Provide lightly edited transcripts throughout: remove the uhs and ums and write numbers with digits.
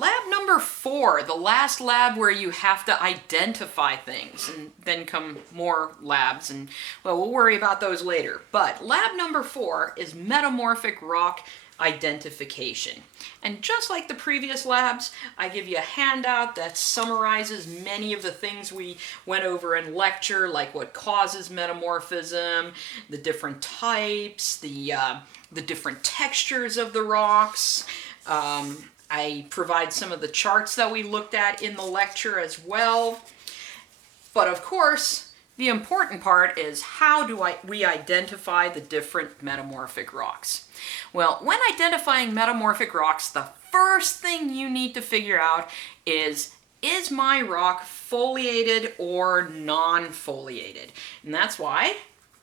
lab number 4, the last lab where you have to identify things, and then come more labs, and well, we'll worry about those later. But lab number 4 is Metamorphic Rock Identification. And just like the previous labs, I give you a handout that summarizes many of the things we went over in lecture, like what causes metamorphism, the different types, the different textures of the rocks. I provide some of the charts that we looked at in the lecture as well. But of course, the important part is how do we identify the different metamorphic rocks? Well, when identifying metamorphic rocks, the first thing you need to figure out is my rock foliated or non-foliated? And that's why,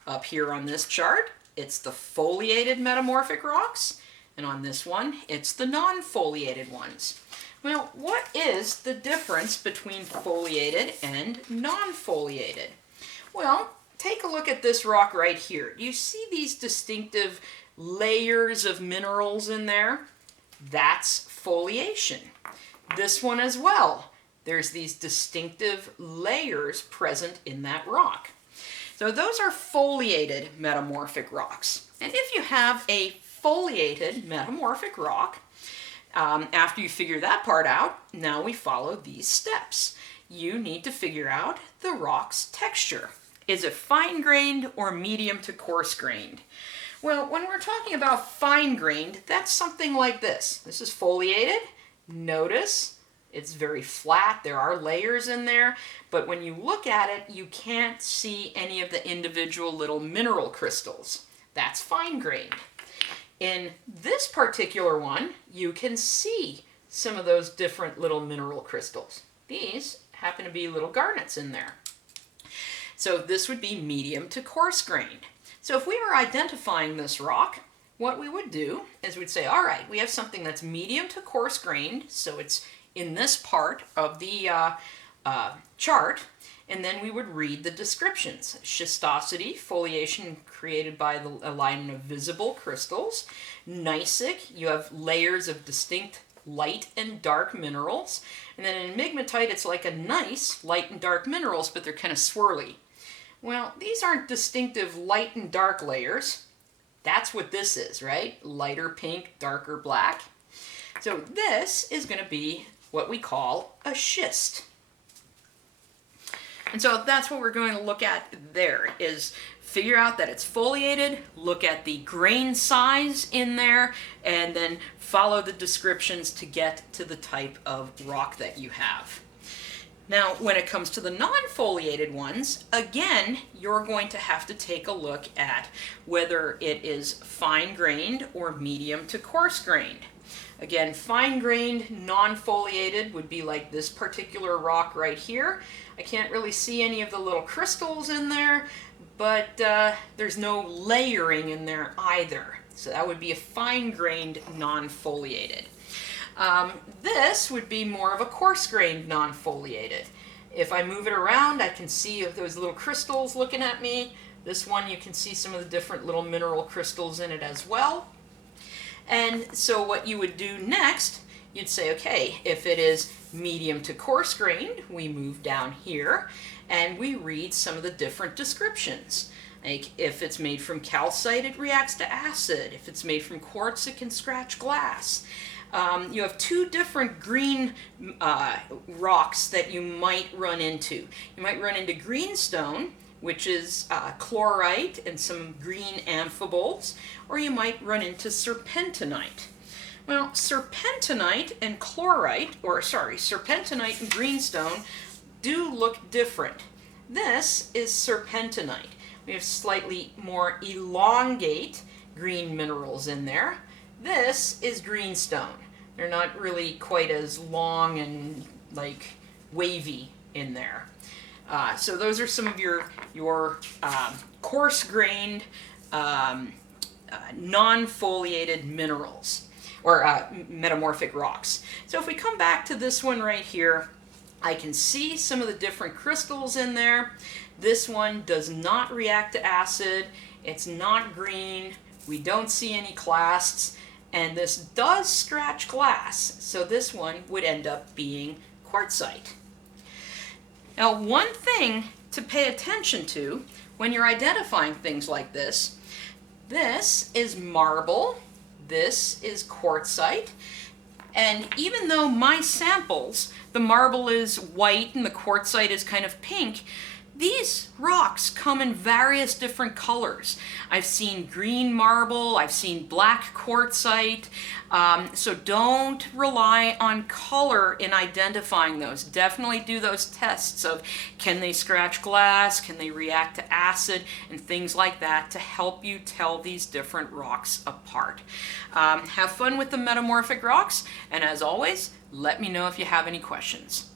up here on this chart, it's the foliated metamorphic rocks, and on this one, it's the non-foliated ones. Well, what is the difference between foliated and non-foliated? Well, take a look at this rock right here. Do you see these distinctive layers of minerals in there? That's foliation. This one as well. There's these distinctive layers present in that rock. So those are foliated metamorphic rocks. And if you have a foliated metamorphic rock, after you figure that part out, now we follow these steps. You need to figure out the rock's texture. Is it fine-grained or medium to coarse-grained? Well, when we're talking about fine-grained, that's something like this. This is foliated. Notice it's very flat. There are layers in there, but when you look at it, you can't see any of the individual little mineral crystals. That's fine-grained. In this particular one, you can see some of those different little mineral crystals. These happen to be little garnets in there. So this would be medium to coarse-grained. So if we were identifying this rock, what we would do is we'd say, all right, we have something that's medium to coarse-grained, so it's in this part of the chart, and then we would read the descriptions. Schistosity, foliation created by the alignment of visible crystals. Gneissic, you have layers of distinct light and dark minerals. And then in migmatite, it's like a gneiss, light and dark minerals, but they're kind of swirly. Well, these aren't distinctive light and dark layers. That's what this is, right? Lighter pink, darker black. So this is going to be what we call a schist. And so that's what we're going to look at there, is figure out that it's foliated, look at the grain size in there, and then follow the descriptions to get to the type of rock that you have. Now, when it comes to the non-foliated ones, again, you're going to have to take a look at whether it is fine-grained or medium to coarse-grained. Again, fine-grained, non-foliated would be like this particular rock right here. I can't really see any of the little crystals in there, but there's no layering in there either. So that would be a fine-grained, non-foliated. This would be more of a coarse-grained, non-foliated. If I move it around, I can see those little crystals looking at me. This one, you can see some of the different little mineral crystals in it as well. And so what you would do next, you'd say, okay, if it is medium to coarse-grained, we move down here and we read some of the different descriptions. Like if it's made from calcite, it reacts to acid. If it's made from quartz, it can scratch glass. You have two different green rocks that you might run into. You might run into greenstone, which is chlorite and some green amphiboles, or you might run into serpentinite. Well, serpentinite and serpentinite and greenstone do look different. This is serpentinite. We have slightly more elongate green minerals in there. This is greenstone. They're not really quite as long and like wavy in there. So those are some of your coarse-grained, non-foliated minerals, or metamorphic rocks. So if we come back to this one right here, I can see some of the different crystals in there. This one does not react to acid. It's not green. We don't see any clasts. And this does scratch glass, so this one would end up being quartzite. Now, one thing to pay attention to when you're identifying things like this is marble, this is quartzite, and even though my samples, the marble is white and the quartzite is kind of pink, these rocks come in various different colors. I've seen green marble, I've seen black quartzite, so don't rely on color in identifying those. Definitely do those tests of can they scratch glass, can they react to acid, and things like that to help you tell these different rocks apart. Have fun with the metamorphic rocks, and as always, let me know if you have any questions.